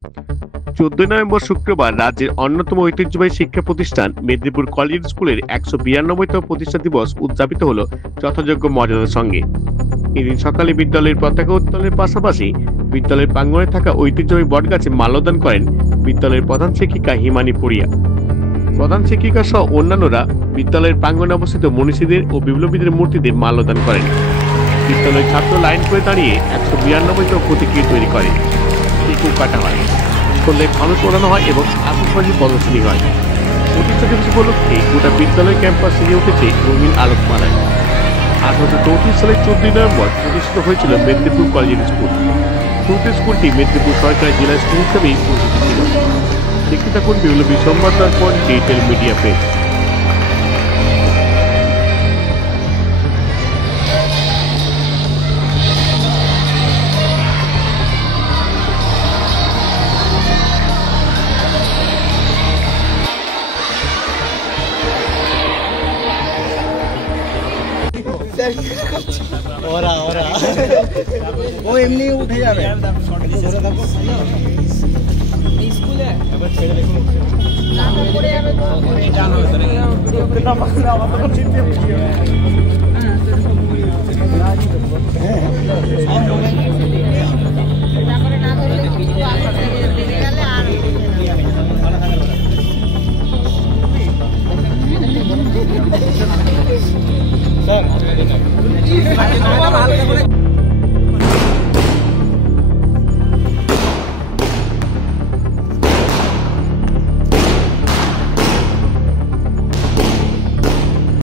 14 November শুক্রবার রাজ্যের অন্যতম ঐতিহ্যবাহী শিক্ষা প্রতিষ্ঠান মেদিনীপুর কলেজ স্কুলের 192তম প্রতিষ্ঠা দিবস উদযাপিত হলো যথাযোগ্য মর্যাদার সঙ্গে। এদিন সকালে বিদ্যালয়ের পতাকা উত্তোলনের পাশাপাশি বিদ্যালয়ের প্রাঙ্গণে থাকা ঐতিহ্যবাহী বটগাছে মাল্যদান করেন বিদ্যালয়ের প্রধান শিক্ষিকা হিমানী পুরিয়া। প্রধান শিক্ষিকা সহ অন্যান্যরা বিদ্যালয়ের প্রাঙ্গণে অবস্থিত মনীষীদের ও বিপ্লবীদের মূর্তিতে মাল্যদান করেন। বিদ্যালয়ের ছাত্র লাইন করে দাঁড়িয়ে 192তম প্রতীকী তৈরি করে কেক কাটা হয়, সন্ধ্যায় ফানুস ওড়ানো হয় এবং আতশবাজি প্রদর্শনী হয়। প্রতিষ্ঠা দিবস উপলক্ষে গোটা বিদ্যালয় ক্যাম্পাস সেজে উঠেছে রঙিন আলোকমালায়। 1834 সালের 14 নভেম্বর প্রতিষ্ঠিত হয়েছিল মেদিনীপুর কলেজ স্কুল। শুরুতে স্কুলটি মেদিনীপুর সরকারি জেলা স্কুল হিসেবেই পরিচিত ছিল। দেখতে থাকুন বিপ্লবী সংবাদ দর্পণ ডিজিটাল মিডিয়া পেজ। ওরা ও এমনি উঠে যাবে। স্যার